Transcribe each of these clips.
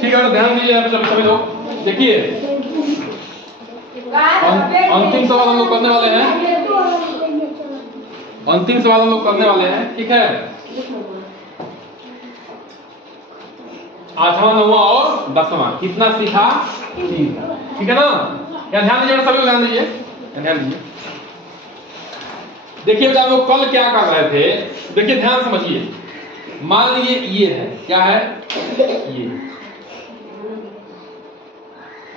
ठीक है, ध्यान दीजिए यहाँ पे सभी लोग। देखिए अंतिम सवाल हम लोग करने वाले हैं, अंतिम सवाल हम लोग करने वाले हैं। ठीक है, 8वां 9वां और 10वां कितना सीखा? 3। ठीक है ना? यहाँ ध्यान दीजिए सभी लोग, ध्यान दीजिए, ध्यान दीजिए। देखिए बेटा हम लोग कल क्या कर रहे थे, देखिए ध्यान समझिए। मान लीजिए ये है, क्या है ये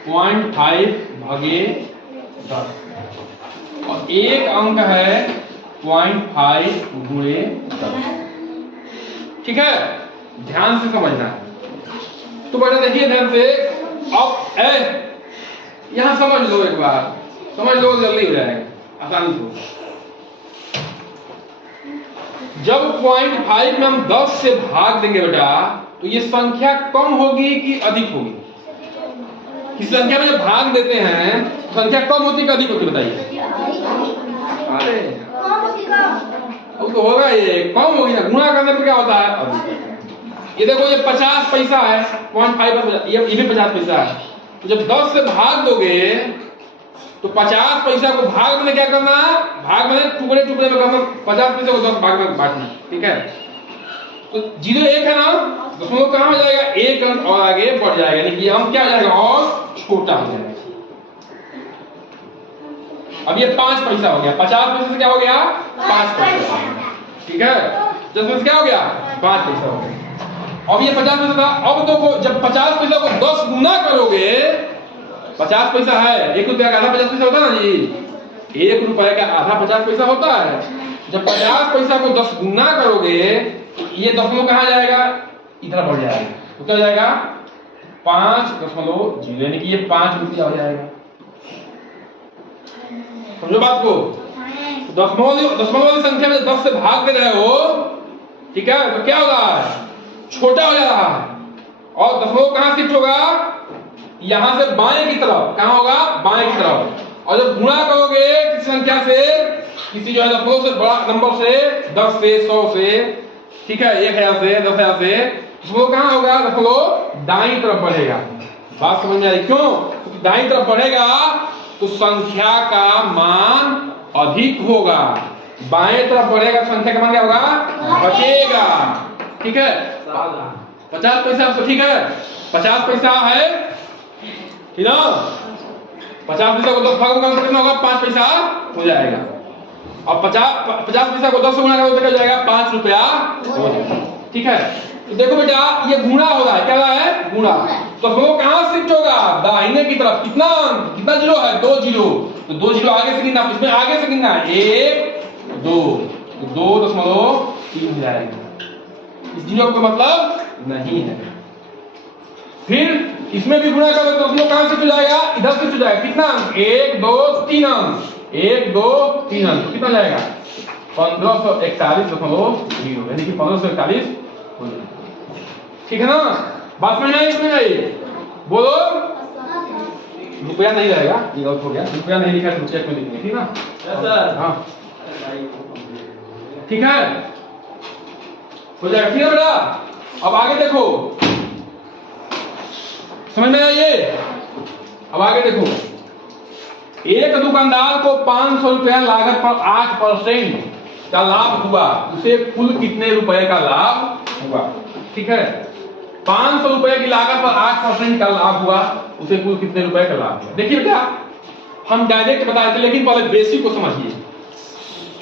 0.5 भागे 10 और एक अंक है 0.5 गुणे 10। ठीक है, ध्यान से समझना है। तो बेटा देखिए ध्यान से, अब यहां समझ लो, एक बार समझ लो, जल्दी हो जाएगा, आसानी से। जब 0.5 में हम 10 से भाग देंगे बेटा, तो ये संख्या कम होगी कि अधिक होगी? किस संख्या में जब भाग देते हैं संख्या कम होती कि अधिक होती, बताइए? अरे अब तो होगा, ये कम होगी ना, गुणा करने पर क्या होता है? ये देखो ये 50 पैसा है, 0.5 पर ये भी 50 पैसा है। तो जब 10 से भाग दोगे तो 50 पैसा को भाग में क्या करना है? भाग में टुकड़े टुकड़े में करना, 50 पैसा को 10 भाग में बांटना। ठीक है, तो 0 1 है ना, दशमलव कहां हो जाएगा? 1 अंक और आगे बढ़ जाएगा, यानी कि हम क्या हो जाएगा? और छोटा हो जाएगा। अब ये 5 पैसा हो गया, 50 पैसे से क्या हो गया? 5 पैसा। ठीक है, 10 पैसे क्या हो गया? 5 पैसा हो गया। अब ये 50 पैसा था, अब तो जब 50 पैसा को 10 गुना करोगे, 50 पैसा है, 1 रुपया का आधा 50 पैसा होता है ना जी, 1 रुपए का आधा 50 पैसा होता है। जब 50 पैसा को 10 गुना करोगे तो ये दशमलव कहां जाएगा? इधर बढ़ जाएगा, तो क्या हो जाएगा? 5.0, यानी कि ये 5 रुपया हो जाएगा। समझो बात को? दशमलव वाली संख्या में 10 से भाग दे रहे हो, ठीक है, तो क्या हो रहा है? छोटा हो जा रहा है। और दशमलव कहां शिफ्ट होगा? यहां से बाएं की तरफ। कहां होगा? बाएं की तरफ। और जब गुणा करोगे किसी संख्या से, किसी जो है दशमलव से बड़ा नंबर से, 10 से, 100 से, ठीक है, 1000 से, 10,000 से, दशमलव कहां होगा? दशमलव दाईं तरफ बढ़ेगा। बात समझ में आई? क्यों? क्योंकि दाईं तरफ बढ़ेगा तो संख्या का मान अधिक होगा, बाएं तरफ बढ़ेगा संख्या का मान क्या होगा? बचेगा। ठीक है, 50 पैसा, ठीक है, 50 पैसा है, ठीक ना? 50 पैसा को 10 भागोगे तो कितना होगा? 5 पैसा हो जाएगा। अब 50 पैसा को 10 से गुणा करोगे तो क्या हो जाएगा? 5 रुपया हो जाएगा। ठीक है, तो देखो बेटा ये गुणा हो रहा है, क्या हो रहा है? गुणा। तो वो कहां शिफ्ट होगा? दाहिने की तरफ। कितना कितना जीरो है? 2 जीरो, तो 2 जीरो आगे से गिनना, इसमें आगे से गिनना, 1 2, तो 2.3 हो जाएगा। इस जीरो का मतलब नहीं है। फिर इसमें भी गुणा करोगे तो उसमें कहां से हो जाएगा? इधर से हो जाएगा। कितना? 1 2 3 अंक, 1 2 3 अंक, कितना जाएगा? 1541.0, यानी कि 1541 हो जाएगा। ठीक है ना? बात में नहीं, इसमें नहीं बोलो। रुपया नहीं रहेगा, ये गलत हो गया, रुपया नहीं लिखा, रुपया क्यों लिखेंगे? ठीक ना? सर हाँ, ठीक है, हो जाएगा। ठीक है बेटा, अब आगे देखो, समझ में आइए? अब आगे देखो, एक दुकानदार को 500 रुपया लागत पर 8% का लाभ हुआ, उसे कुल कितने रुपए का लाभ हुआ? ठीक है, 500 रुपए की लागत पर 8% का लाभ हुआ, उसे कुल कितने रुपए का लाभ हुआ? देखिए बेटा हम डायरेक्ट बता देते, लेकिन पहले बेसिक को समझिए।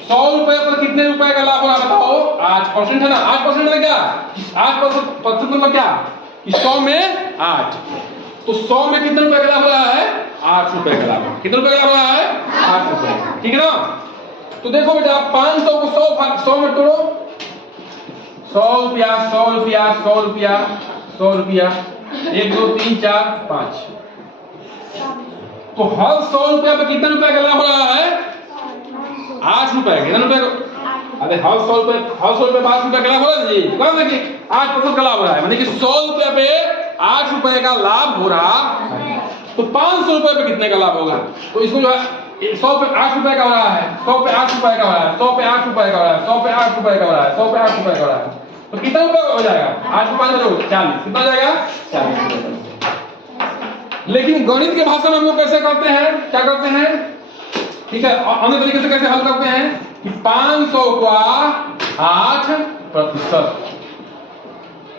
100 रुपए पर कितने रुपए का लाभ होगा बताओ? 8% है ना? 8% मतलब क्या? 8% मतलब क्या? 100 में 8, तो 100 में कितने रुपए का लाभ हो रहा है? 8 रुपए का लाभ। कितने रुपए का लाभ हो रहा है? 8 रुपए। ठीक है ना? तो देखो बेटा 500 को 100 में तोड़ो, 100 रुपया 100 रुपया 100 रुपया 100 रुपया, 1 2 3 4 5, तो हर 100 रुपया पे कितने रुपए का लाभ हो रहा है? 8 रुपए। कितने रुपए? अरे हर 100 रुपए पे 8 रुपए का लाभ हो रहा है जी, कौन सा कि 8% का लाभ हो रहा है, माने कि 100 रुपए पे 8 रुपए का लाभ हो रहा है। तो 500 रुपए पे कितने का लाभ होगा? तो इसको जो है 100 पे 8 रुपए का हो रहा है, 100 पे 8 रुपए का हो रहा है, 100 पे 8 रुपए का हो रहा है, 100 पे 8 रुपए का हो रहा है, 100 पे 8 रुपए का हो रहा है, तो कितना रुपए हो जाएगा? 8 से 5 40। कितना हो जाएगा? 40। लेकिन गणित की भाषा में हम लोग कैसे करते हैं, क्या करते हैं, ठीक है, अन्य तरीके से कैसे हल करते हैं कि 500 का 8%,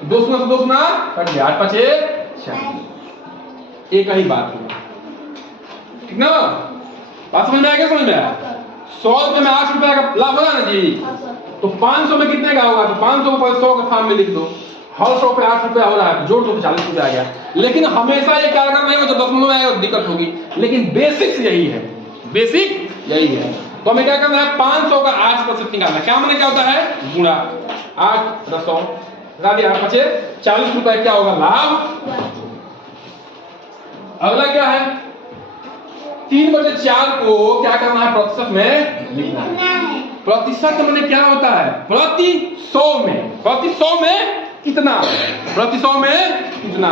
2 से 2 गुना कट गया, 8 5 40। एक ही बात है, ठीक ना? बात समझ में आया? क्या समझ में आया? 100 रुपए में 8 रुपए का लाभ होगा ना जी, तो 500 में कितने का होगा? तो 500 को 100 के फॉर्म में लिख दो, हर 100 पे 8 रुपया हो रहा है, जोड़ दो तो 40 रुपया आ गया। लेकिन हमेशा ये क्या नहीं हो, जब दशमलव में आएगा दिक्कत होगी, लेकिन बेसिक्स यही है, बेसिक यही है। तो हमें क्या करना है? 500 का 8% निकालना। क्या मैंने क्या होता है? गुणा 8 + 100 लगा दिया, 8 5 40 रुपए क्या होगा? लाभ। अगला क्या है? 3/4 को क्या करना है? प्रतिशत में लिखना है। प्रतिशत मैंने क्या होता है? प्रति 100 में, प्रति 100 में कितना, प्रति 100 में कितना।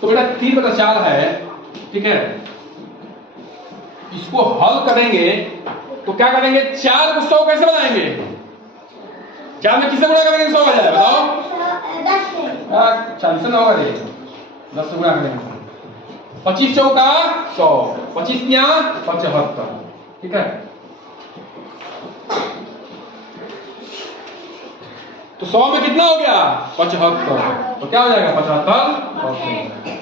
तो बेटा 3/4 है, ठीक है, इसको हल करेंगे तो क्या करेंगे? 4 को 100 कैसे बनाएंगे? 4 में किससे गुणा करेंगे? 100 आ जाएगा, बताओ। 40 से ना होगा, 10 से गुणा करेंगे। 25 चौका 100, 25 तिया 75, ठीक है। तो 100 में कितना हो गया? 75। तो क्या हो जाएगा? 75%।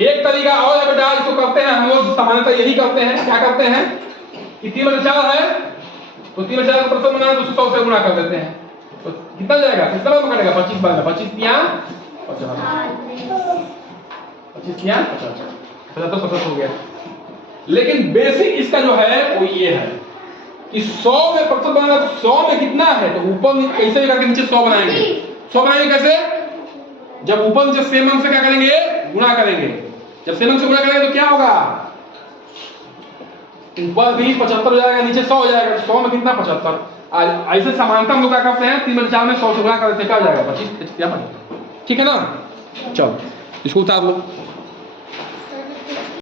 एक तरीका और है बेटा, इसको करते हैं हम लोग सामान्यतः यही करते हैं। क्या करते हैं कि 3/4 है, तो 3/4 को प्रतिशत बनाना तो 100 से गुणा कर देते हैं, तो कितना जाएगा? किस तरह में कटेगा? 25 बार 25 तिया 75, 25 तिया 75, 75 हो गया। लेकिन बेसिक इसका जो है वो ये है कि 100 में प्रतिशत बनाना, तो 100 में कितना है, तो ऊपर कैसे भी करके नीचे 100 बनाएंगे। 100 बनाएंगे कैसे? जब ऊपर नीचे सेम अंक से क्या करेंगे? गुणा करेंगे। जब सेम अंक से गुणा करेंगे तो क्या होगा? ऊपर भी 75 हो जाएगा, नीचे 100 हो जाएगा। 100 में कितना? 75। ऐसे समानता हम लोग क्या करते हैं? 3/4 में 100 से गुणा करते हैं, क्या हो जाएगा? 25। ठीक है ना? चलो इसको उतार लो।